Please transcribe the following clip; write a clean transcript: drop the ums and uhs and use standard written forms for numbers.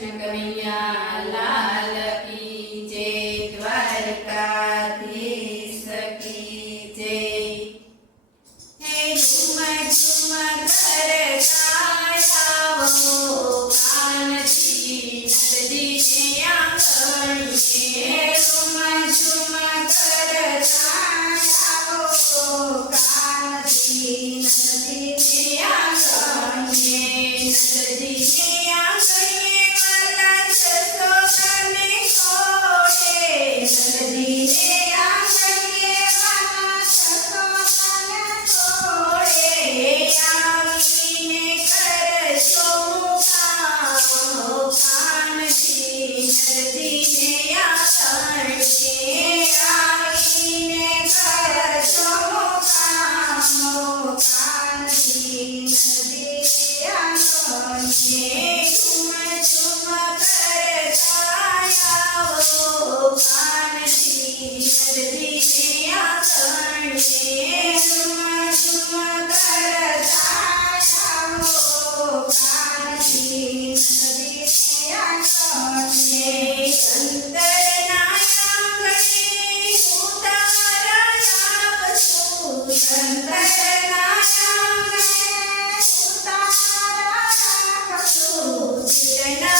કૃષ્ણ કનૈયા લાલ કી જય, દ્વારકાધીશ કી જય. હે ઝુમ ઝુમ કરતા આવો કાનજી નંદજીને આંગણીએ. ઝુમ ઝુમ કરતા આવો કાનજી નંદજીને આંગણીએ. નંદજીને આંગણીએ માતા જશોદાને ખોળે. નંદજીને આંગણીએ માતા જશોદાને ખોળે. આવીને કરશો મુકામ કાનજી નંદજીને આંગણીએ. આવીને કરશો મુકામ કાનજી નંદજીને આંગણીએ. ઝુમ ઝુમ કરતા આવો કાનજી નંદજીને આંગણીએ. ઝુમ ઝુમ કરતા આવો કાનજી નંદજીને આંગણીએ. અંતરના આંગણે ઉતારા આપશું. અંતરના આંગણે ઉતારા આપશું. ચિરના